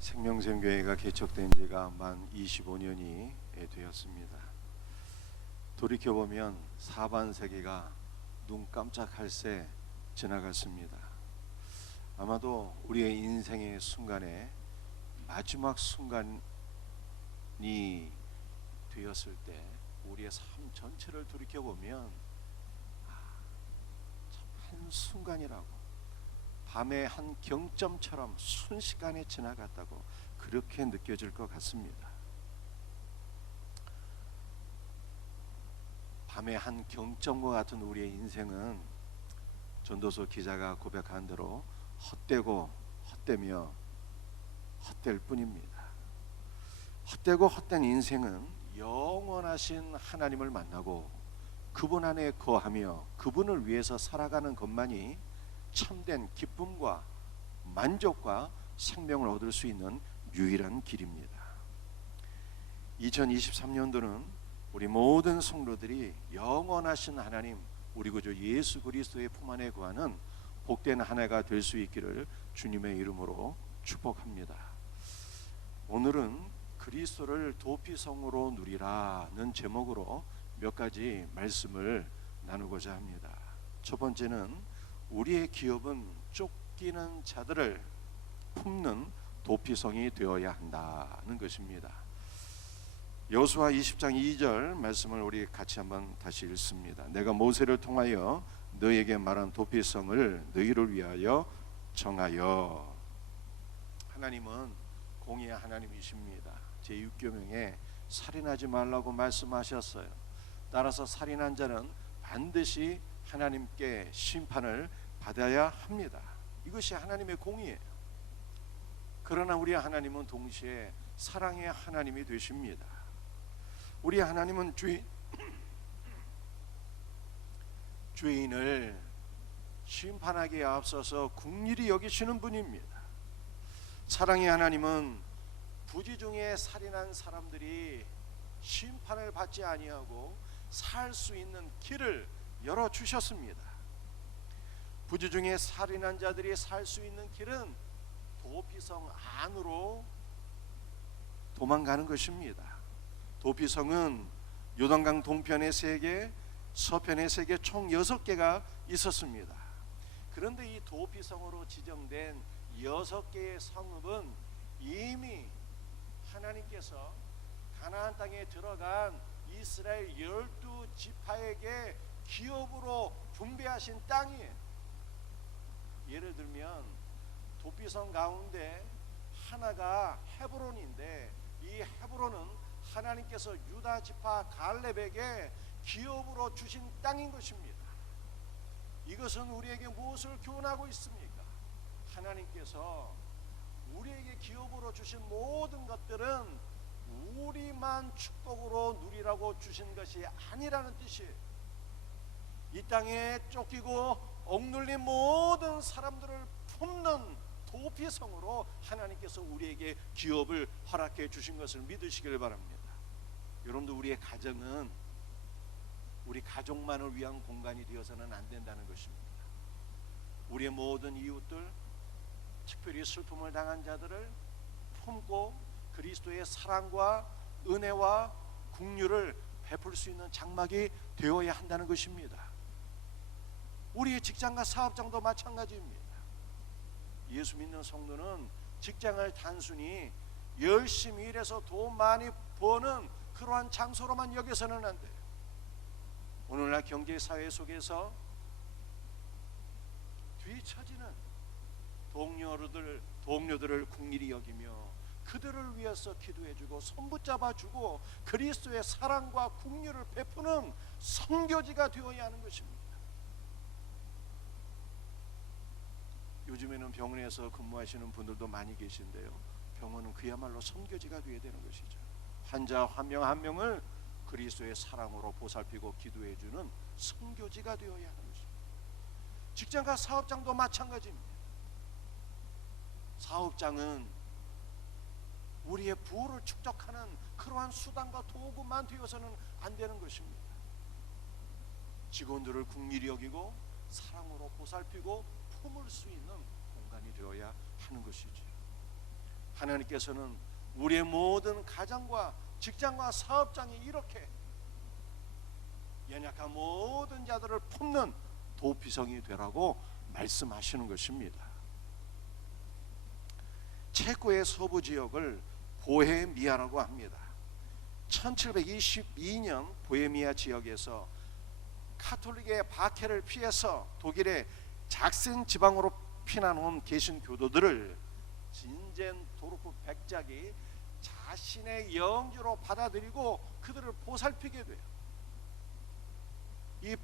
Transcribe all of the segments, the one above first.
생명샘교회가 개척된 지가 만 25년이 되었습니다. 돌이켜보면 사반세기가 눈 깜짝할 새 지나갔습니다. 아마도 우리의 인생의 순간에 마지막 순간이 되었을 때 우리의 삶 전체를 돌이켜보면 참 한순간이라고, 밤의 한 경점처럼 순식간에 지나갔다고 그렇게 느껴질 것 같습니다. 밤의 한 경점과 같은 우리의 인생은 전도서 기자가 고백한 대로 헛되고 헛되며 헛될 뿐입니다. 헛되고 헛된 인생은 영원하신 하나님을 만나고 그분 안에 거하며 그분을 위해서 살아가는 것만이 참된 기쁨과 만족과 생명을 얻을 수 있는 유일한 길입니다. 2023년도는 우리 모든 성도들이 영원하신 하나님, 우리 구주 예수 그리스도의 품 안에 거하는 복된 한 해가 될 수 있기를 주님의 이름으로 축복합니다. 오늘은 그리스도를 도피성으로 누리라는 제목으로 몇 가지 말씀을 나누고자 합니다. 첫 번째는 우리의 기업은 쫓기는 자들을 품는 도피성이 되어야 한다는 것입니다. 여호수아 20장 2절 말씀을 우리 같이 한번 다시 읽습니다. 내가 모세를 통하여 너에게 말한 도피성을 너희를 위하여 정하여. 하나님은 공의의 하나님이십니다. 제6계명에 살인하지 말라고 말씀하셨어요. 따라서 살인한 자는 반드시 하나님께 심판을 받아야 합니다. 이것이 하나님의 공의예요. 그러나 우리 하나님은 동시에 사랑의 하나님이 되십니다. 우리 하나님은 죄인을 심판하기에 앞서서 긍휼히 여기시는 분입니다. 사랑의 하나님은 부지 중에 살인한 사람들이 심판을 받지 아니하고 살 수 있는 길을 열어주셨습니다. 부지 중에 살인한 자들이 살 수 있는 길은 도피성 안으로 도망가는 것입니다. 도피성은 요단강 동편에 3개, 서편에 3개, 총 6개가 있었습니다. 그런데 이 도피성으로 지정된 6개의 성읍은 이미 하나님께서 가나안 땅에 들어간 이스라엘 12지파에게 기업으로 분배하신 땅이에요. 예를 들면 도피성 가운데 하나가 헤브론인데, 이 헤브론은 하나님께서 유다 지파 갈렙에게 기업으로 주신 땅인 것입니다. 이것은 우리에게 무엇을 교훈하고 있습니까? 하나님께서 우리에게 기업으로 주신 모든 것들은 우리만 축복으로 누리라고 주신 것이 아니라는 뜻이에요. 이 땅에 쫓기고 억눌린 모든 사람들을 품는 도피성으로 하나님께서 우리에게 기업을 허락해 주신 것을 믿으시길 바랍니다. 여러분들, 우리의 가정은 우리 가족만을 위한 공간이 되어서는 안 된다는 것입니다. 우리의 모든 이웃들, 특별히 슬픔을 당한 자들을 품고 그리스도의 사랑과 은혜와 긍휼을 베풀 수 있는 장막이 되어야 한다는 것입니다. 우리의 직장과 사업장도 마찬가지입니다. 예수 믿는 성도는 직장을 단순히 열심히 일해서 돈 많이 버는 그러한 장소로만 여겨서는 안 돼요. 오늘날 경제사회 속에서 뒤처지는 동료들을 긍휼히 여기며 그들을 위해서 기도해주고 손붙잡아주고 그리스도의 사랑과 긍휼을 베푸는 선교지가 되어야 하는 것입니다. 요즘에는 병원에서 근무하시는 분들도 많이 계신데요, 병원은 그야말로 선교지가 되어야 되는 것이죠. 환자 한 명 한 명을 그리스도의 사랑으로 보살피고 기도해주는 선교지가 되어야 하는 것입니다. 직장과 사업장도 마찬가지입니다. 사업장은 우리의 부를 축적하는 그러한 수단과 도구만 되어서는 안 되는 것입니다. 직원들을 긍휼히 여기고 사랑으로 보살피고 품을 수 있는 공간이 되어야 하는 것이죠. 하나님께서는 우리의 모든 가정과 직장과 사업장이 이렇게 연약한 모든 자들을 품는 도피성이 되라고 말씀하시는 것입니다. 체코의 서부 지역을 보헤미아라고 합니다. 1722년 보헤미아 지역에서 카톨릭의 박해를 피해서 독일의 작센 지방으로 피난 온 개신 교도들을 진젠도르프 백작이 자신의 영주로 받아들이고 그들을 보살피게 돼요. 이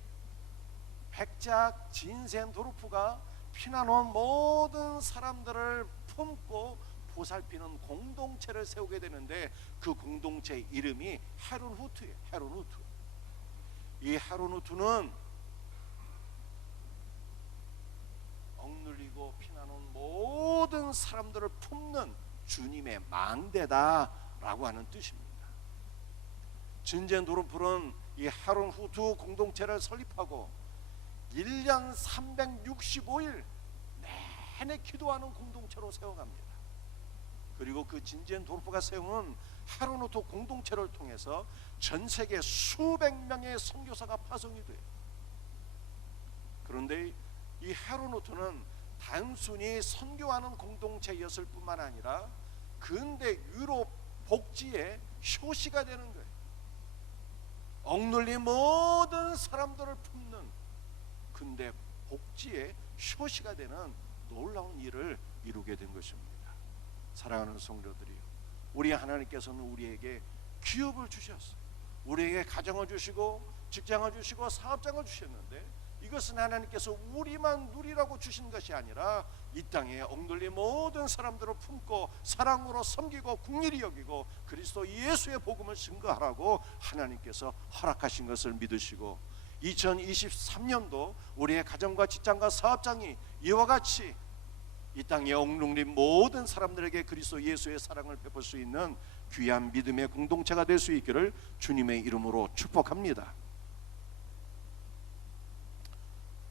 백작 진센도르프가 피난 온 모든 사람들을 품고 보살피는 공동체를 세우게 되는데 그 공동체 이름이 헤룬후트예요. 헤룬후트. 이 헤룬후트는 억눌리고 피난 온 모든 사람들을 품는 주님의 망대다라고 하는 뜻입니다. 진젠도르프는 이 헤룬후트 공동체를 설립하고 1년 365일 내내 기도하는 공동체로 세워갑니다. 그리고 그 진젠도르프가 세운 헤룬후트 공동체를 통해서 전 세계 수백 명의 선교사가 파송이 돼요. 그런데 이 헤룬후트는 단순히 선교하는 공동체였을 뿐만 아니라 근대 유럽 복지의 효시가 되는 거예요. 억눌린 모든 사람들을 품는 근대 복지의 효시가 되는 놀라운 일을 이루게 된 것입니다. 사랑하는 성도들이요, 우리 하나님께서는 우리에게 기업을 주셨어요. 우리에게 가정을 주시고 직장을 주시고 사업장을 주셨는데 이것은 하나님께서 우리만 누리라고 주신 것이 아니라 이 땅에 억눌린 모든 사람들을 품고 사랑으로 섬기고 긍휼히 여기고 그리스도 예수의 복음을 증거하라고 하나님께서 허락하신 것을 믿으시고 2023년도 우리의 가정과 직장과 사업장이 이와 같이 이 땅에 억눌린 모든 사람들에게 그리스도 예수의 사랑을 베풀 수 있는 귀한 믿음의 공동체가 될 수 있기를 주님의 이름으로 축복합니다.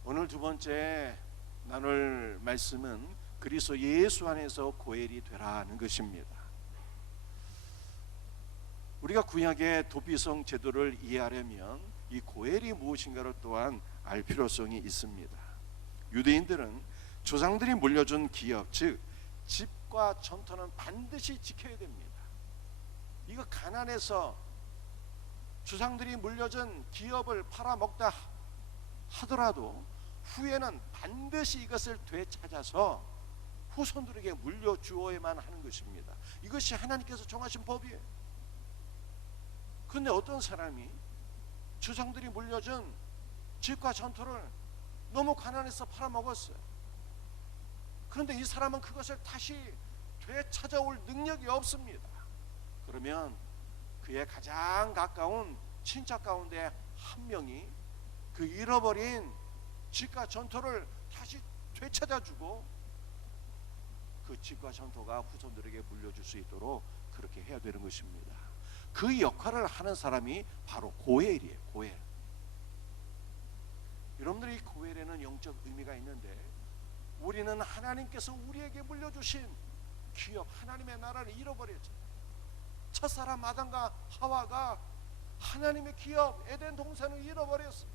오늘 두 번째 나눌 말씀은 그리스도 예수 안에서 고엘이 되라는 것입니다. 우리가 구약의 도피성 제도를 이해하려면 이 고엘이 무엇인가를 또한 알 필요성이 있습니다. 유대인들은 조상들이 물려준 기업, 즉 집과 전토는 반드시 지켜야 됩니다. 이거 가난해서 조상들이 물려준 기업을 팔아먹다 하더라도 후에는 반드시 이것을 되찾아서 후손들에게 물려주어야만 하는 것입니다. 이것이 하나님께서 정하신 법이에요. 그런데 어떤 사람이 조상들이 물려준 집과 전토를 너무 가난해서 팔아먹었어요. 그런데 이 사람은 그것을 다시 되찾아올 능력이 없습니다. 그러면 그의 가장 가까운 친척 가운데 한 명이 그 잃어버린 집과 전토를 다시 되찾아주고 그 집과 전토가 후손들에게 물려줄 수 있도록 그렇게 해야 되는 것입니다. 그 역할을 하는 사람이 바로 고엘이에요. 고엘. 여러분들이 고엘에는 영적 의미가 있는데 우리는 하나님께서 우리에게 물려주신 기업 하나님의 나라를 잃어버렸죠. 첫사람 아담과 하와가 하나님의 기업 에덴 동산을 잃어버렸어요.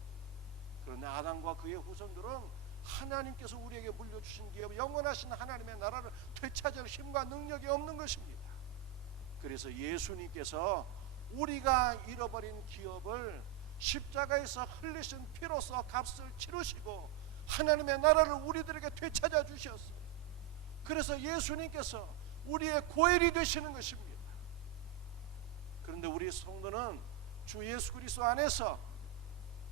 그런데 아담과 그의 후손들은 하나님께서 우리에게 물려주신 기업 영원하신 하나님의 나라를 되찾을 힘과 능력이 없는 것입니다. 그래서 예수님께서 우리가 잃어버린 기업을 십자가에서 흘리신 피로써 값을 치르시고 하나님의 나라를 우리들에게 되찾아 주셨어요. 그래서 예수님께서 우리의 고엘이 되시는 것입니다. 그런데 우리 성도는 주 예수 그리스도 안에서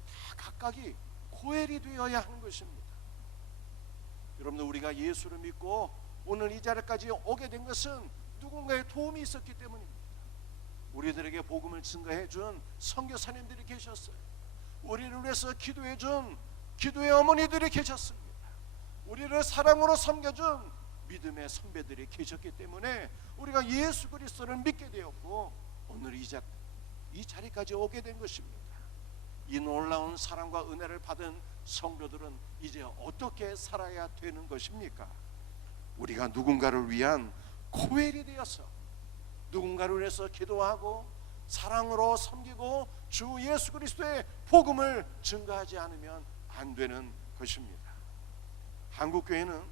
다 각각이 고엘이 되어야 하는 것입니다. 여러분들, 우리가 예수를 믿고 오늘 이 자리까지 오게 된 것은 누군가의 도움이 있었기 때문입니다. 우리들에게 복음을 증거해 준 선교사님들이 계셨어요. 우리를 위해서 기도해 준 기도의 어머니들이 계셨습니다. 우리를 사랑으로 섬겨준 믿음의 선배들이 계셨기 때문에 우리가 예수 그리스도를 믿게 되었고 오늘 이 자리까지 오게 된 것입니다. 이 놀라운 사랑과 은혜를 받은 성도들은 이제 어떻게 살아야 되는 것입니까? 우리가 누군가를 위한 고엘이 되어서 누군가를 위해서 기도하고 사랑으로 섬기고 주 예수 그리스도의 복음을 증거하지 않으면 안 되는 것입니다. 한국교회는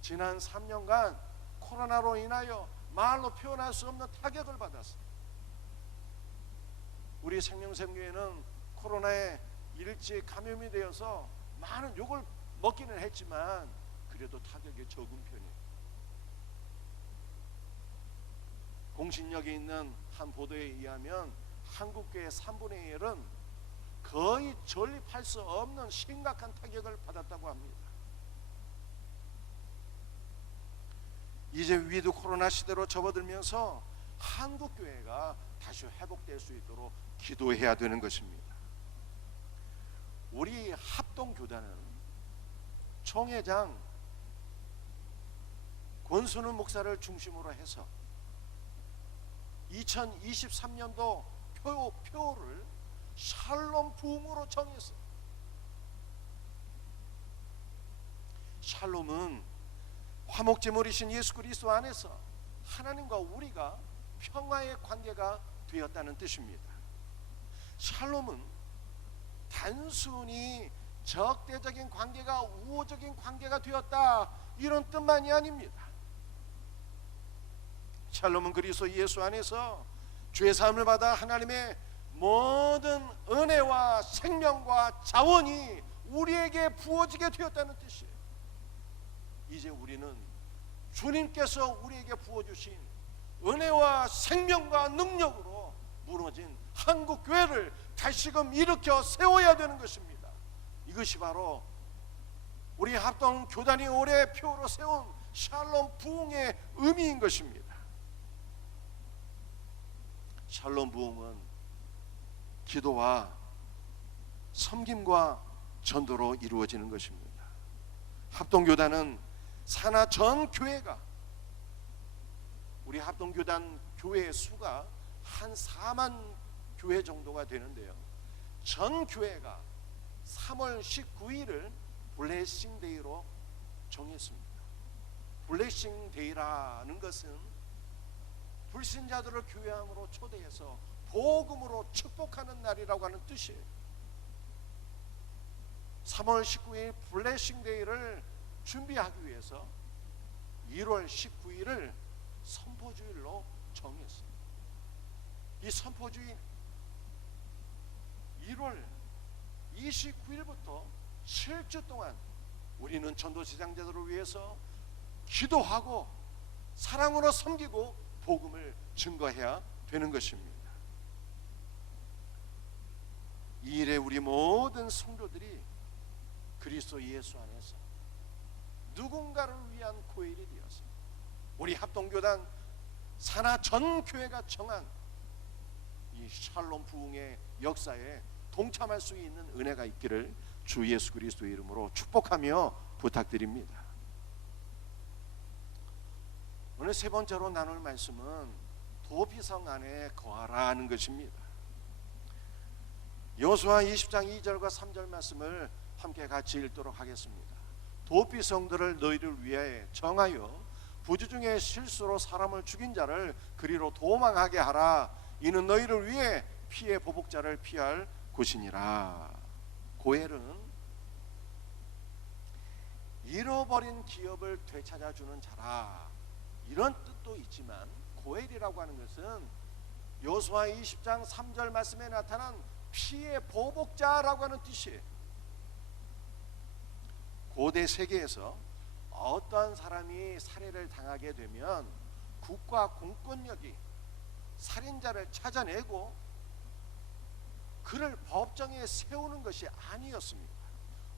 지난 3년간 코로나로 인하여 말로 표현할 수 없는 타격을 받았습니다. 우리 생명샘교회는 코로나에 일찍 감염이 되어서 많은 욕을 먹기는 했지만 그래도 타격이 적은 편이에요. 공신력이 있는 한 보도에 의하면 한국교회 3분의 1은 거의 전립할 수 없는 심각한 타격을 받았다고 합니다. 이제 위드 코로나 시대로 접어들면서 한국교회가 다시 회복될 수 있도록 기도해야 되는 것입니다. 우리 합동교단은 총회장 권순우 목사를 중심으로 해서 2023년도 표를 샬롬 부흥으로 정했어요. 샬롬은 화목제물이신 예수 그리스도 안에서 하나님과 우리가 평화의 관계가 되었다는 뜻입니다. 샬롬은 단순히 적대적인 관계가 우호적인 관계가 되었다 이런 뜻만이 아닙니다. 샬롬은 그리스도 예수 안에서 죄사함을 받아 하나님의 모든 은혜와 생명과 자원이 우리에게 부어지게 되었다는 뜻이에요. 이제 우리는 주님께서 우리에게 부어주신 은혜와 생명과 능력으로 무너진 한국교회를 다시금 일으켜 세워야 되는 것입니다. 이것이 바로 우리 합동교단이 올해 표로 세운 샬롬 부흥의 의미인 것입니다. 샬롬 부흥은 기도와 섬김과 전도로 이루어지는 것입니다. 합동교단은 산하 전 교회가 우리 합동교단 교회의 수가 한 4만 교회 정도가 되는데요. 전 교회가 3월 19일을 블레싱 데이로 정했습니다. 블레싱 데이라는 것은 불신자들을 교회함으로 초대해서 복음으로 축복하는 날이라고 하는 뜻이에요. 3월 19일 블레싱 데이를 준비하기 위해서 1월 19일을 선포주일로 정했어요. 이 선포주일 1월 29일부터 7주 동안 우리는 전도지상자들을 위해서 기도하고 사랑으로 섬기고 복음을 증거해야 되는 것입니다. 이 일에 우리 모든 성도들이 그리스도 예수 안에서 누군가를 위한 고일이 되어서 우리 합동교단 산하 전 교회가 정한 이 샬롬 부흥의 역사에 동참할 수 있는 은혜가 있기를 주 예수 그리스도의 이름으로 축복하며 부탁드립니다. 오늘 세 번째로 나눌 말씀은 도피성 안에 거하라는 것입니다. 여호수아 20장 2절과 3절 말씀을 함께 같이 읽도록 하겠습니다. 도피성들을 너희를 위해 정하여 부주 중에 실수로 사람을 죽인 자를 그리로 도망하게 하라. 이는 너희를 위해 피의 보복자를 피할 곳이니라. 고엘은 잃어버린 기업을 되찾아주는 자라, 이런 뜻도 있지만 고엘이라고 하는 것은 여호수아 20장 3절 말씀에 나타난 피의 보복자라고 하는 뜻이에요. 고대 세계에서 어떤 사람이 살해를 당하게 되면 국가 공권력이 살인자를 찾아내고 그를 법정에 세우는 것이 아니었습니다.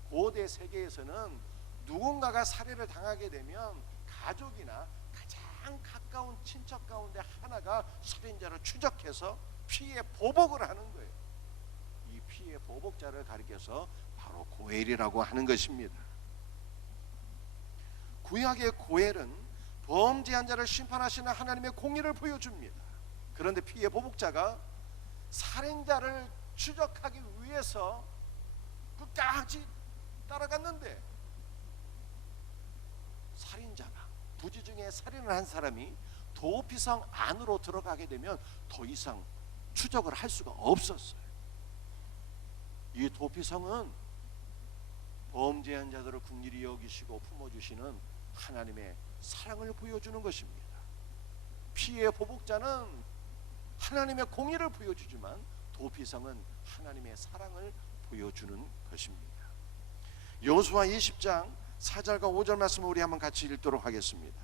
고대 세계에서는 누군가가 살해를 당하게 되면 가족이나 가장 가까운 친척 가운데 하나가 살인자를 추적해서 피해 보복을 하는 거예요. 이 피해 보복자를 가리켜서 바로 고엘이라고 하는 것입니다. 구약의 고엘은 범죄한 자를 심판하시는 하나님의 공의를 보여줍니다. 그런데 피해 보복자가 살인자를 추적하기 위해서 끝까지 따라갔는데 살인자가 부지 중에 살인을 한 사람이 도피성 안으로 들어가게 되면 더 이상 추적을 할 수가 없었어요. 이 도피성은 범죄한 자들을 긍휼히 여기시고 품어주시는 하나님의 사랑을 보여주는 것입니다. 피해 보복자는 하나님의 공의를 보여주지만 도피성은 하나님의 사랑을 보여주는 것입니다. 여호수아 20장 4절과 5절 말씀을 우리 한번 같이 읽도록 하겠습니다.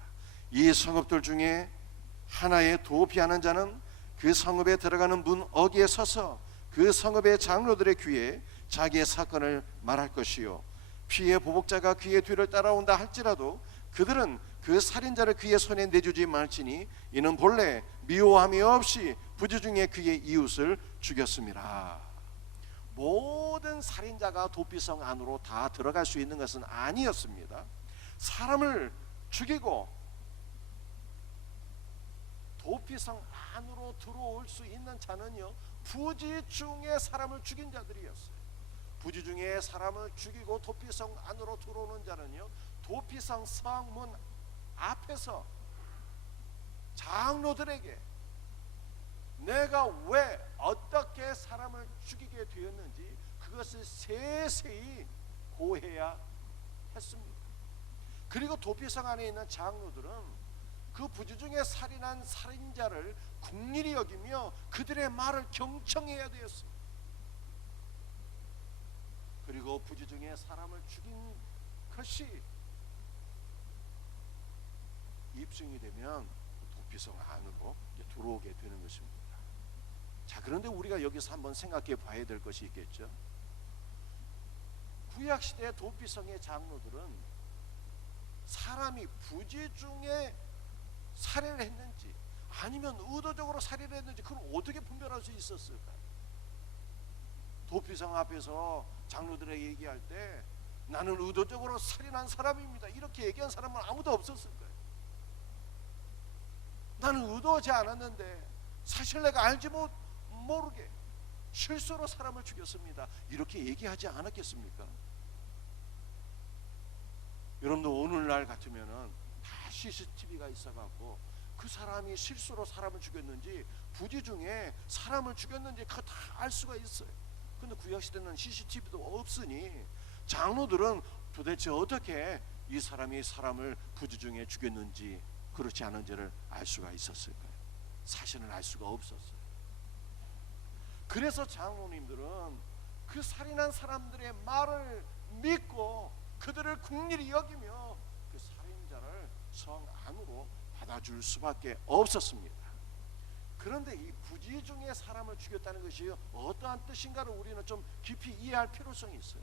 이 성읍들 중에 하나에 도피하는 자는 그 성읍에 들어가는 문 어귀에 서서 그 성읍의 장로들의 귀에 자기의 사건을 말할 것이요, 피해 보복자가 그의 뒤를 따라온다 할지라도 그들은 그 살인자를 그의 손에 내주지 말지니 이는 본래 미워함이 없이 부지중에 그의 이웃을 죽였음이라. 모든 살인자가 도피성 안으로 다 들어갈 수 있는 것은 아니었습니다. 사람을 죽이고 도피성 안으로 들어올 수 있는 자는요, 부지중에 사람을 죽인 자들이었어요. 부지중에 사람을 죽이고 도피성 안으로 들어오는 자는요, 도피성 성문 앞에서 장로들에게 내가 왜 어떻게 사람을 죽이게 되었는지 그것을 세세히 고해야 했습니다. 그리고 도피성 안에 있는 장로들은 그 부지중에 살인한 살인자를 긍휼히 여기며 그들의 말을 경청해야 되었습니다. 그리고 부지중에 사람을 죽인 것이 입증이 되면 도피성 안으로 들어오게 되는 것입니다. 자, 그런데 우리가 여기서 한번 생각해 봐야 될 것이 있겠죠. 구약시대 도피성의 장로들은 사람이 부지중에 살해를 했는지 아니면 의도적으로 살해를 했는지 그걸 어떻게 분별할 수 있었을까요? 도피성 앞에서 장로들에게 얘기할 때 나는 의도적으로 살인한 사람입니다 이렇게 얘기한 사람은 아무도 없었을 거예요. 나는 의도하지 않았는데 사실 내가 알지 모르게 실수로 사람을 죽였습니다 이렇게 얘기하지 않았겠습니까? 여러분도 오늘날 같으면은 다 CCTV가 있어갖고 그 사람이 실수로 사람을 죽였는지 부지중에 사람을 죽였는지 그거 다 알 수가 있어요. 근데 구약시대는 CCTV도 없으니 장로들은 도대체 어떻게 이 사람이 사람을 부지중에 죽였는지 그렇지 않은지를 알 수가 있었을까요? 사실은 알 수가 없었어요. 그래서 장로님들은 그 살인한 사람들의 말을 믿고 그들을 긍휼히 여기며 그 살인자를 성 안으로 받아줄 수밖에 없었습니다. 그런데 이 부지중에 사람을 죽였다는 것이 어떠한 뜻인가를 우리는 좀 깊이 이해할 필요성이 있어요.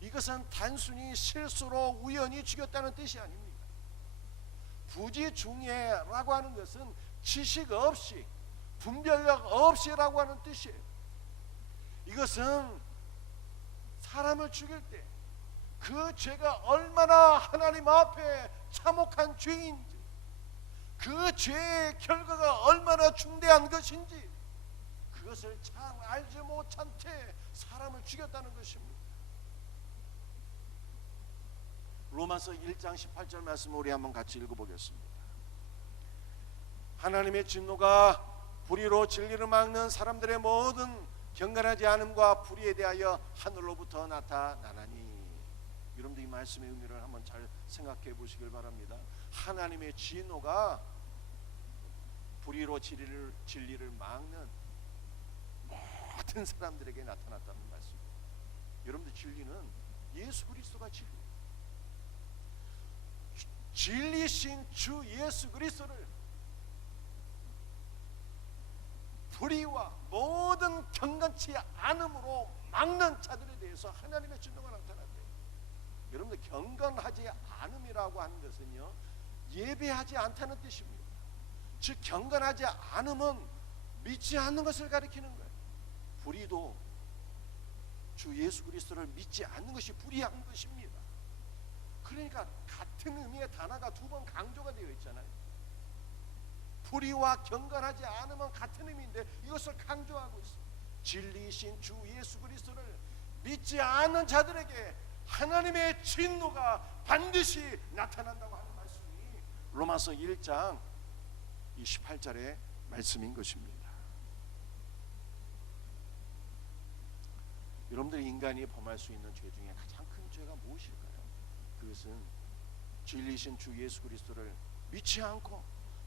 이것은 단순히 실수로 우연히 죽였다는 뜻이 아닙니다. 부지중에라고 하는 것은 지식 없이 분별력 없이라고 하는 뜻이에요. 이것은 사람을 죽일 때 그 죄가 얼마나 하나님 앞에 참혹한 죄인지 그 죄의 결과가 얼마나 중대한 것인지 그것을 잘 알지 못한 채 사람을 죽였다는 것입니다. 로마서 1장 18절 말씀을 우리 한번 같이 읽어보겠습니다. 하나님의 진노가 불의로 진리를 막는 사람들의 모든 경건하지 않음과 불의에 대하여 하늘로부터 나타나나니. 여러분들 이 말씀의 의미를 한번 잘 생각해 보시길 바랍니다. 하나님의 진노가 불의로 진리를 막는 모든 사람들에게 나타났다는 말씀입니다. 여러분들 진리는 예수 그리스도가 진리예요. 진리신 주 예수 그리스도를 불의와 모든 경건치 않음으로 막는 자들에 대해서 하나님의 진노가 나타났대요. 여러분들 경건하지 않음이라고 하는 것은요 예배하지 않다는 뜻입니다. 즉 경건하지 않음은 믿지 않는 것을 가리키는 거예요. 불의도 주 예수 그리스도를 믿지 않는 것이 불의한 것입니다. 그러니까 같은 의미의 단어가 두 번 강조가 되어 있잖아요. 불의와 경건하지 않으면 같은 의미인데 이것을 강조하고 있어요. 진리이신 주 예수 그리스도를 믿지 않는 자들에게 하나님의 진노가 반드시 나타난다고 하는 말씀이 로마서 1장 이 18절의 말씀인 것입니다. 여러분들, 인간이 범할 수 있는 죄 중에 가장 큰 죄가 무엇일까요? 그것은 진리신 주 예수 그리스도를 믿지 않고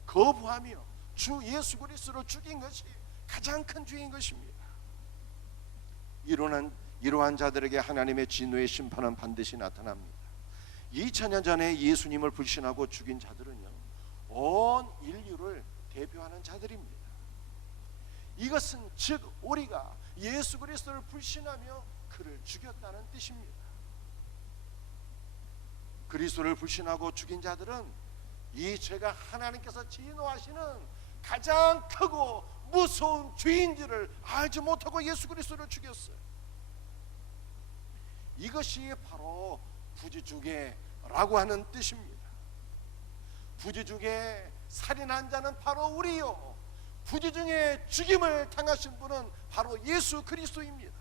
거부하며 주 예수 그리스도를 죽인 것이 가장 큰 죄인 것입니다. 이러한 자들에게 하나님의 진노의 심판은 반드시 나타납니다. 2000년 전에 예수님을 불신하고 죽인 자들은요, 온 인류를 대표하는 자들입니다. 이것은 즉 우리가 예수 그리스도를 불신하며 그를 죽였다는 뜻입니다. 그리스도를 불신하고 죽인 자들은 이 죄가 하나님께서 진노하시는 가장 크고 무서운 죄인들을 알지 못하고 예수 그리스도를 죽였어요. 이것이 바로 부지중개라고 하는 뜻입니다. 부지중개 살인한 자는 바로 우리요, 부지중개 죽임을 당하신 분은 바로 예수 그리스도입니다.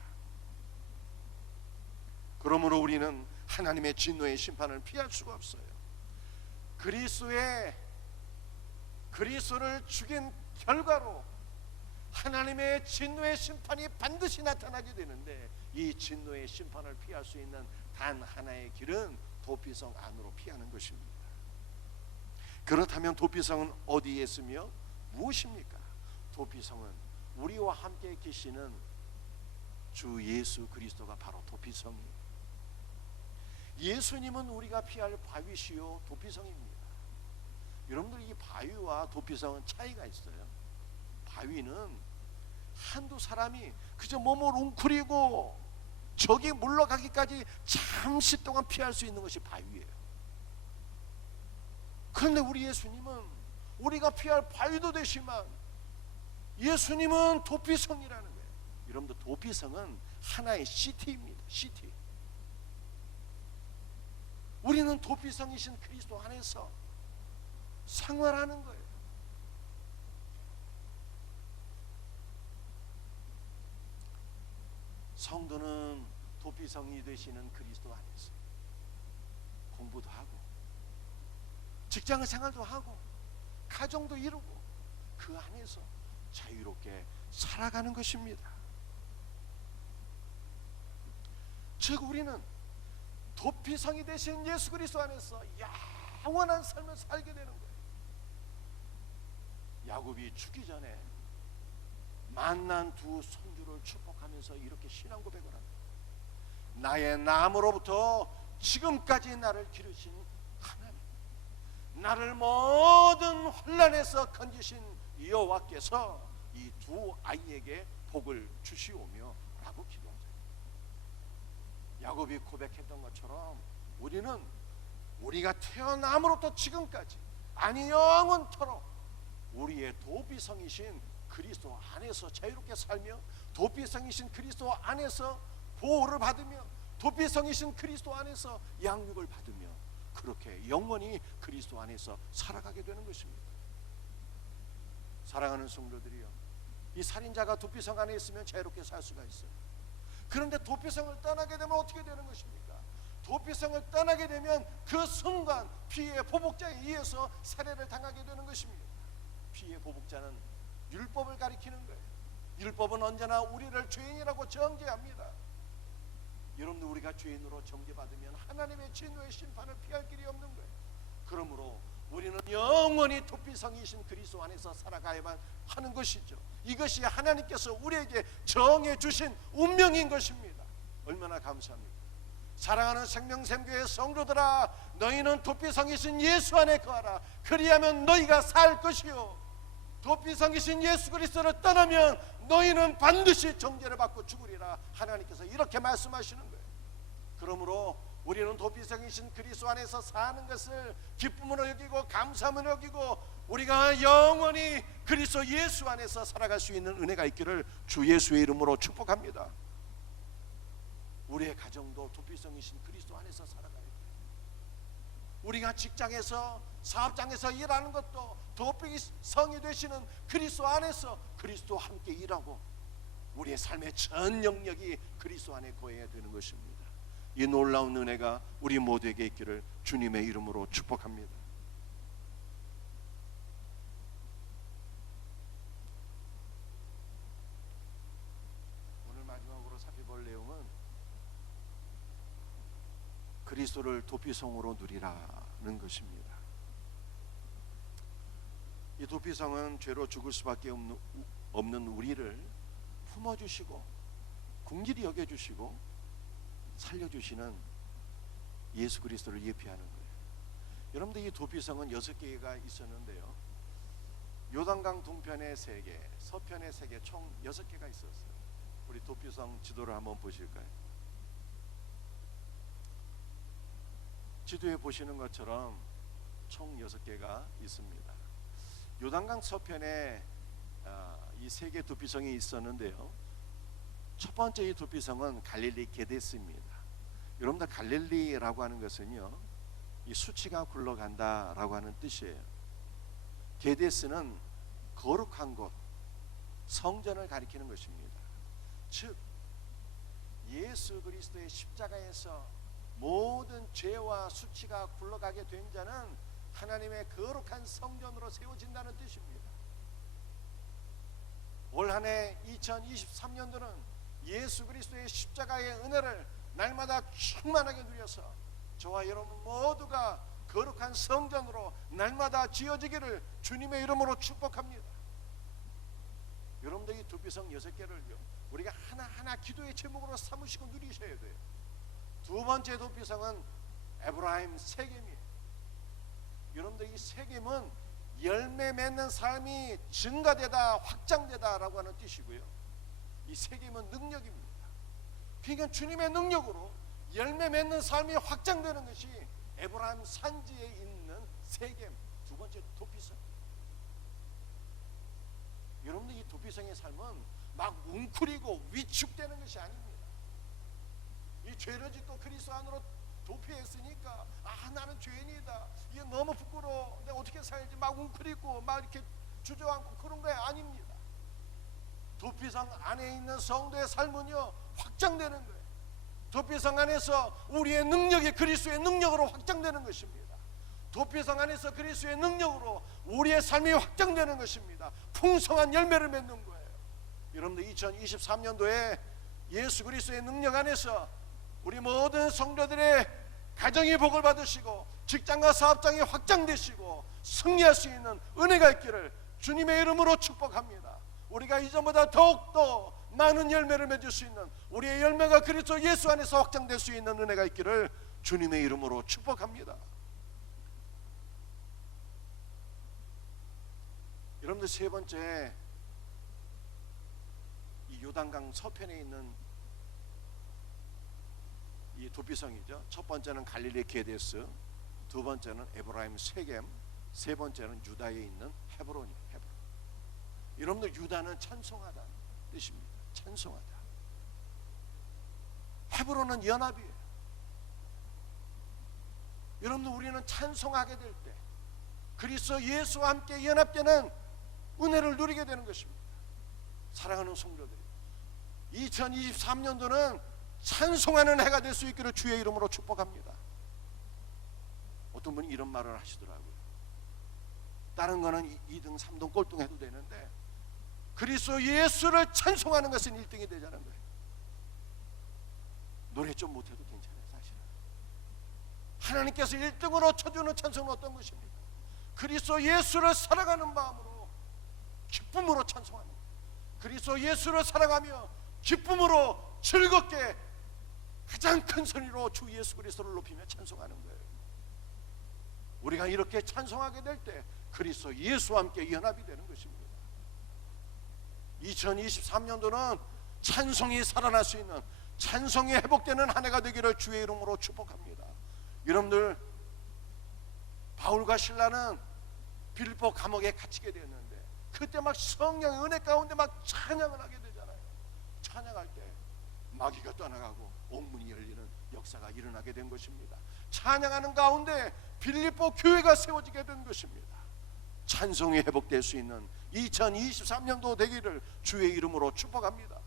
그러므로 우리는 하나님의 진노의 심판을 피할 수가 없어요. 그리스도를 죽인 결과로 하나님의 진노의 심판이 반드시 나타나게 되는데, 이 진노의 심판을 피할 수 있는 단 하나의 길은 도피성 안으로 피하는 것입니다. 그렇다면 도피성은 어디에 있으며 무엇입니까? 도피성은 우리와 함께 계시는 주 예수 그리스도가 바로 도피성이에요. 예수님은 우리가 피할 바위시요 도피성입니다. 여러분들, 이 바위와 도피성은 차이가 있어요. 바위는 한두 사람이 그저 몸을 웅크리고 저기 물러가기까지 잠시 동안 피할 수 있는 것이 바위예요. 그런데 우리 예수님은 우리가 피할 바위도 되시만 예수님은 도피성이라는 거예요. 여러분들, 도피성은 하나의 시티입니다. 시티. 우리는 도피성이신 그리스도 안에서 생활하는 거예요. 성도는 도피성이 되시는 그리스도 안에서 공부도 하고 직장 생활도 하고 가정도 이루고 그 안에서 자유롭게 살아가는 것입니다. 즉 우리는 도피성이 되신 예수 그리스도 안에서 영원한 삶을 살게 되는 거예요. 야곱이 죽기 전에 만난 두 손주를 축복하면서 이렇게 신앙 고백을 합니다. 나의 남으로부터 지금까지 나를 기르신 하나님, 나를 모든 혼란에서 건지신 여호와께서 이 두 아이에게 복을 주시오며 라고 기도하죠. 야곱이 고백했던 것처럼 우리는 우리가 태어남으로부터 지금까지 아니 영원토록 우리의 도피성이신 그리스도 안에서 자유롭게 살며 도피성이신 그리스도 안에서 보호를 받으며 도피성이신 그리스도 안에서 양육을 받으며 그렇게 영원히 그리스도 안에서 살아가게 되는 것입니다. 사랑하는 성도들이여, 이 살인자가 도피성 안에 있으면 자유롭게 살 수가 있어요. 그런데 도피성을 떠나게 되면 어떻게 되는 것입니까? 도피성을 떠나게 되면 그 순간 피해 보복자에 의해서 살해를 당하게 되는 것입니다. 피해 보복자는 율법을 가리키는 거예요. 율법은 언제나 우리를 죄인이라고 정죄합니다. 여러분들, 우리가 죄인으로 정죄받으면 하나님의 진노의 심판을 피할 길이 없는 거예요. 그러므로 우리는 영원히 도피성이신 그리스도 안에서 살아가야만 하는 것이죠. 이것이 하나님께서 우리에게 정해 주신 운명인 것입니다. 얼마나 감사합니까? 사랑하는 생명샘교회 성도들아, 너희는 도피성이신 예수 안에 거하라. 그리하면 너희가 살 것이요, 도피성이신 예수 그리스도를 떠나면 너희는 반드시 정죄를 받고 죽으리라. 하나님께서 이렇게 말씀하시는 거예요. 그러므로 우리는 도피성이신 그리스도 안에서 사는 것을 기쁨으로 여기고 감사함으로 여기고 우리가 영원히 그리스도 예수 안에서 살아갈 수 있는 은혜가 있기를 주 예수의 이름으로 축복합니다. 우리의 가정도 도피성이신 그리스도 안에서 살아가야 돼요. 우리가 직장에서 사업장에서 일하는 것도 도피성이 되시는 그리스도 안에서 그리스도와 함께 일하고 우리의 삶의 전 영역이 그리스도 안에 거해야 되는 것입니다. 이 놀라운 은혜가 우리 모두에게 있기를 주님의 이름으로 축복합니다. 그리스도를 도피성으로 누리라는 것입니다. 이 도피성은 죄로 죽을 수밖에 없는 우리를 품어주시고 긍휼히 여겨주시고 살려주시는 예수 그리스도를 예표하는 거예요. 여러분들, 이 도피성은 6개가 있었는데요, 요단강 동편에 3개, 서편에 3개, 총 6개가 있었어요. 우리 도피성 지도를 한번 보실까요? 지도에 보시는 것처럼 총 6개가 있습니다. 요단강 서편에 이 3개 도피성이 있었는데요, 첫 번째 이 도피성은 갈릴리 게데스입니다. 여러분들, 갈릴리라고 하는 것은요, 이 수치가 굴러간다라고 하는 뜻이에요. 게데스는 거룩한 곳, 성전을 가리키는 것입니다. 즉, 예수 그리스도의 십자가에서 모든 죄와 수치가 굴러가게 된 자는 하나님의 거룩한 성전으로 세워진다는 뜻입니다. 올 한 해 2023년도는 예수 그리스도의 십자가의 은혜를 날마다 충만하게 누려서 저와 여러분 모두가 거룩한 성전으로 날마다 지어지기를 주님의 이름으로 축복합니다. 여러분들, 이 도피성 6개를요 우리가 하나하나 기도의 제목으로 삼으시고 누리셔야 돼요. 두 번째 도피성은 에브라임 세겜이에요. 여러분들, 이 세겜은 열매 맺는 삶이 증가되다, 확장되다라고 하는 뜻이고요, 이 세겜은 능력입니다. 그러니까 주님의 능력으로 열매 맺는 삶이 확장되는 것이 에브라임 산지에 있는 세겜, 두 번째 도피성. 여러분들, 이 도피성의 삶은 막 웅크리고 위축되는 것이 아닙니다. 이 죄를 짓고 그리스도 안으로 도피했으니까 나는 죄인이다, 이게 너무 부끄러워, 내가 어떻게 살지, 막 웅크리고 막 이렇게 주저앉고 그런 거 아닙니다. 도피성 안에 있는 성도의 삶은요 확장되는 거예요. 도피성 안에서 우리의 능력이 그리스도의 능력으로 확장되는 것입니다. 도피성 안에서 그리스도의 능력으로 우리의 삶이 확장되는 것입니다. 풍성한 열매를 맺는 거예요. 여러분들, 2023년도에 예수 그리스도의 능력 안에서 우리 모든 성도들의 가정이 복을 받으시고 직장과 사업장이 확장되시고 승리할 수 있는 은혜가 있기를 주님의 이름으로 축복합니다. 우리가 이전보다 더욱더 많은 열매를 맺을 수 있는, 우리의 열매가 그리스도 예수 안에서 확장될 수 있는 은혜가 있기를 주님의 이름으로 축복합니다. 여러분들, 세 번째, 이 요단강 서편에 있는 이 도피성이죠. 첫 번째는 갈릴리 게데스, 두 번째는 에브라임 세겜, 세 번째는 유다에 있는 헤브론이에요. 헤브론. 여러분들, 유다는 찬송하다 뜻입니다. 찬송하다. 헤브론은 연합이에요. 여러분들, 우리는 찬송하게 될 때 그리스도 예수와 함께 연합되는 은혜를 누리게 되는 것입니다. 사랑하는 성도들, 2023년도는 찬송하는 해가 될 수 있기를 주의 이름으로 축복합니다. 어떤 분이 이런 말을 하시더라고요. 다른 거는 2등 3등 꼴등 해도 되는데 그리스도 예수를 찬송하는 것은 1등이 되자는 거예요. 노래 좀 못해도 괜찮아요. 사실은 하나님께서 1등으로 쳐주는 찬송은 어떤 것입니까? 그리스도 예수를 사랑하는 마음으로 기쁨으로 찬송하는 거예요. 그리스도 예수를 사랑하며 기쁨으로 즐겁게 가장 큰 소리로 주 예수 그리스도를 높이며 찬송하는 거예요. 우리가 이렇게 찬송하게 될 때 그리스도 예수와 함께 연합이 되는 것입니다. 2023년도는 찬송이 살아날 수 있는, 찬송이 회복되는 한 해가 되기를 주의 이름으로 축복합니다. 여러분들, 바울과 실라는 빌립보 감옥에 갇히게 되었는데 그때 막 성령의 은혜 가운데 막 찬양을 하게 되잖아요. 찬양할 때 마귀가 떠나가고 옥문이 열리는 역사가 일어나게 된 것입니다. 찬양하는 가운데 빌립보 교회가 세워지게 된 것입니다. 찬송이 회복될 수 있는 2023년도 되기를 주의 이름으로 축복합니다.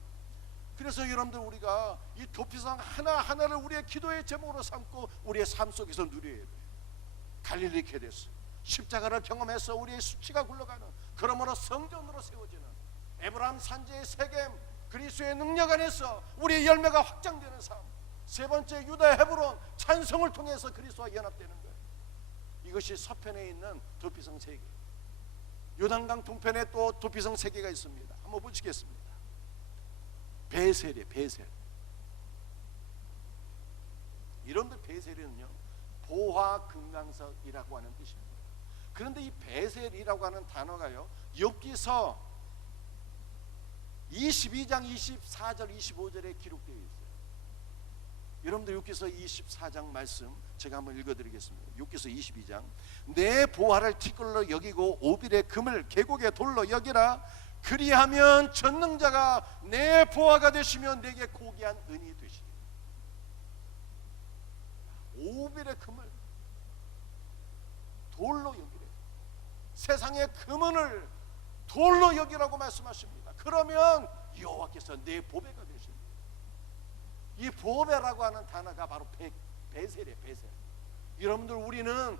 그래서 여러분들, 우리가 이 도피성 하나하나를 우리의 기도의 제목으로 삼고 우리의 삶 속에서 누려야 돼요. 갈릴리 게데스, 십자가를 경험해서 우리의 수치가 굴러가는, 그러므로 성전으로 세워지는 에브라임 산지의 세겜, 그리스도의 능력 안에서 우리의 열매가 확장되는 삶, 세 번째 유다 헤브론 찬송을 통해서 그리스도와 연합되는 거예요. 이것이 서편에 있는 도피성 세 개. 요단강 동편에 또 도피성 세 개가 있습니다. 한번 보시겠습니다. 베셀이에요. 베셀. 이런데 베셀은요 보화 금강석이라고 하는 뜻입니다. 그런데 이 베셀이라고 하는 단어가요 욥기서 22장 24절 25절에 기록되어 있어요. 여러분들 욥기서 24장 말씀 제가 한번 읽어드리겠습니다. 욥기서 22장 내 보화를 티끌로 여기고 오빌의 금을 계곡의 돌로 여기라. 그리하면 전능자가 내 보화가 되시며 내게 고귀한 은이 되시리. 오빌의 금을 돌로 여기래. 세상의 금은을 돌로 여기라고 말씀하십니다. 그러면 여호와께서 내 보배가 되십니다. 이 보배라고 하는 단어가 바로 베셀이에요. 베셀. 여러분들 우리는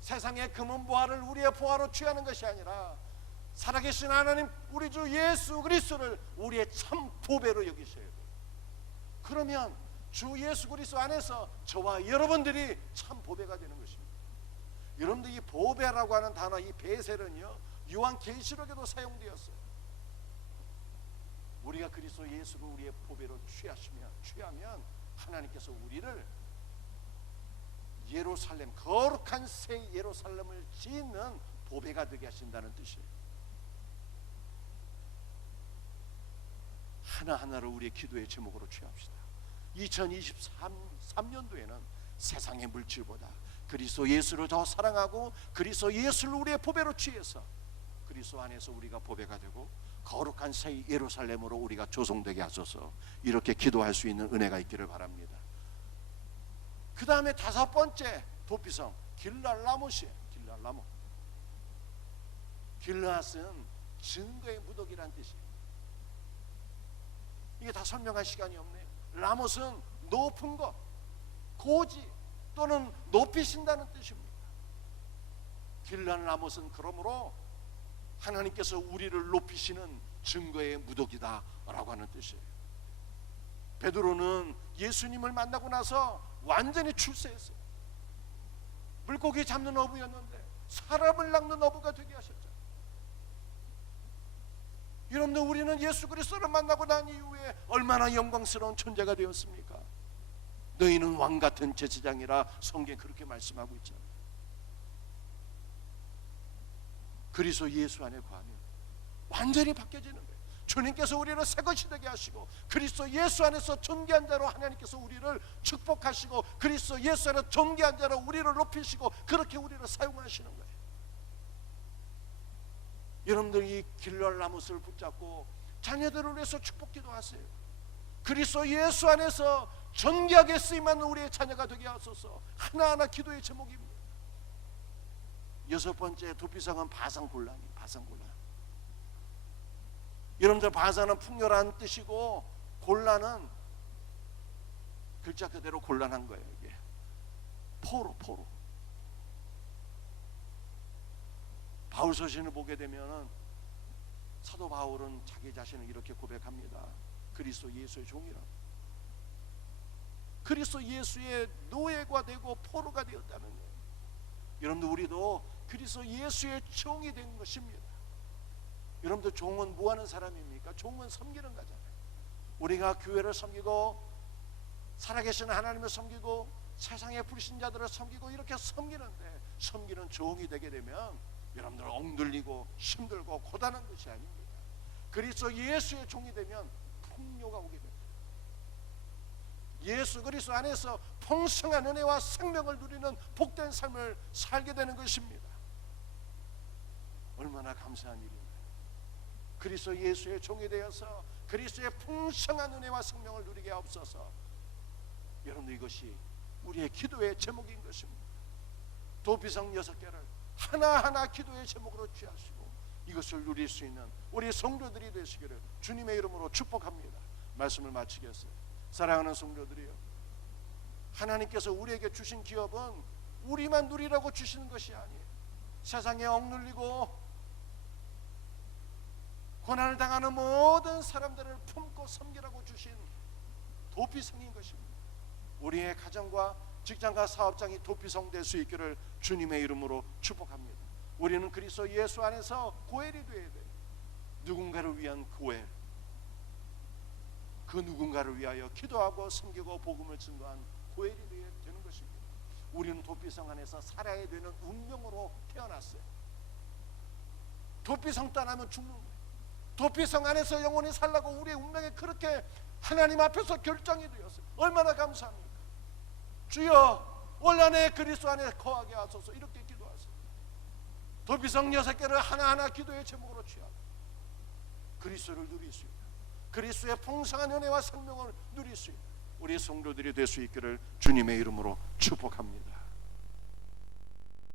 세상의 금은 보화를 우리의 보화로 취하는 것이 아니라 살아계신 하나님 우리 주 예수 그리스도를 우리의 참 보배로 여기셔야 돼요. 그러면 주 예수 그리스도 안에서 저와 여러분들이 참 보배가 되는 것입니다. 여러분들 이 보배라고 하는 단어 이 베셀은요 요한계시록에도 사용되었어요. 우리가 그리스도 예수를 우리의 보배로 취하면 하나님께서 우리를 예루살렘 거룩한 새 예루살렘을 짓는 보배가 되게 하신다는 뜻이에요. 하나하나를 우리의 기도의 제목으로 취합시다. 2023년도에는 세상의 물질보다 그리스도 예수를 더 사랑하고 그리스도 예수를 우리의 보배로 취해서 그리스도 안에서 우리가 보배가 되고 거룩한 새 예루살렘으로 우리가 조성되게 하소서. 이렇게 기도할 수 있는 은혜가 있기를 바랍니다. 그 다음에 다섯 번째 도피성 길랄라못이에요. 길랄라못. 길라앗은 증거의 무더기란 뜻이에요. 이게 다 설명할 시간이 없네요. 라못은 높은 것, 고지 또는 높이신다는 뜻입니다. 길랄라못은 그러므로 하나님께서 우리를 높이시는 증거의 무더기다라고 하는 뜻이에요. 베드로는 예수님을 만나고 나서 완전히 출세했어요. 물고기 잡는 어부였는데 사람을 낚는 어부가 되게 하셨죠. 여러분들 우리는 예수 그리스도를 만나고 난 이후에 얼마나 영광스러운 존재가 되었습니까? 너희는 왕같은 제사장이라 성경에 그렇게 말씀하고 있잖아요. 그리스도 예수 안에 거하면 완전히 바뀌어지는 거예요. 주님께서 우리를 새것이 되게 하시고 그리스도 예수 안에서 존귀한 자로 하나님께서 우리를 축복하시고 그리스도 예수 안에서 존귀한 자로 우리를 높이시고 그렇게 우리를 사용하시는 거예요. 여러분들이 이 길랄라못을 붙잡고 자녀들을 위해서 축복 기도하세요. 그리스도 예수 안에서 존귀하게 쓰임받는 우리의 자녀가 되게 하소서. 하나하나 기도의 제목입니다. 여섯 번째 도피성은 바산골란이에요. 바산골란. 여러분들 바산은 풍요란 뜻이고 골란은 글자 그대로 곤란한 거예요. 이게 포로. 바울 서신을 보게 되면 사도 바울은 자기 자신을 이렇게 고백합니다. 그리스도 예수의 종이라고. 그리스도 예수의 노예가 되고 포로가 되었다는 거예요. 여러분들 우리도 그리스도 예수의 종이 된 것입니다. 여러분들 종은 뭐 하는 사람입니까? 종은 섬기는 거잖아요. 우리가 교회를 섬기고 살아계신 하나님을 섬기고 세상의 불신자들을 섬기고 이렇게 섬기는데 섬기는 종이 되게 되면 여러분들 억눌리고 힘들고 고단한 것이 아닙니다. 그리스도 예수의 종이 되면 풍요가 오게 됩니다. 예수 그리스도 안에서 풍성한 은혜와 생명을 누리는 복된 삶을 살게 되는 것입니다. 얼마나 감사한 일인가요? 그리스도 예수의 종이 되어서 그리스도의 풍성한 은혜와 생명을 누리게 하옵소서. 여러분 이것이 우리의 기도의 제목인 것입니다. 도피성 6개를 하나하나 기도의 제목으로 취하시고 이것을 누릴 수 있는 우리 성도들이 되시기를 주님의 이름으로 축복합니다. 말씀을 마치겠어요. 사랑하는 성도들이요, 하나님께서 우리에게 주신 기업은 우리만 누리라고 주시는 것이 아니에요. 세상에 억눌리고 고난을 당하는 모든 사람들을 품고 섬기라고 주신 도피성인 것입니다. 우리의 가정과 직장과 사업장이 도피성 될 수 있기를 주님의 이름으로 축복합니다. 우리는 그리스도 예수 안에서 고엘이 되어야 돼요. 누군가를 위한 고엘, 그 누군가를 위하여 기도하고 섬기고 복음을 증거한 고엘이 되는 것입니다. 우리는 도피성 안에서 살아야 되는 운명으로 태어났어요. 도피성 떠나면 죽는 거예요. 도피성 안에서 영원히 살라고 우리의 운명이 그렇게 하나님 앞에서 결정이 되었어요. 얼마나 감사합니까? 주여 원란의 그리스도 안에 거하게 하소서. 이렇게 기도하세요. 도피성 6개를 하나하나 기도의 제목으로 취하고 그리스도를 누릴 수 있는, 그리스도의 풍성한 은혜와 생명을 누릴 수 있는 우리 성도들이 될 수 있기를 주님의 이름으로 축복합니다.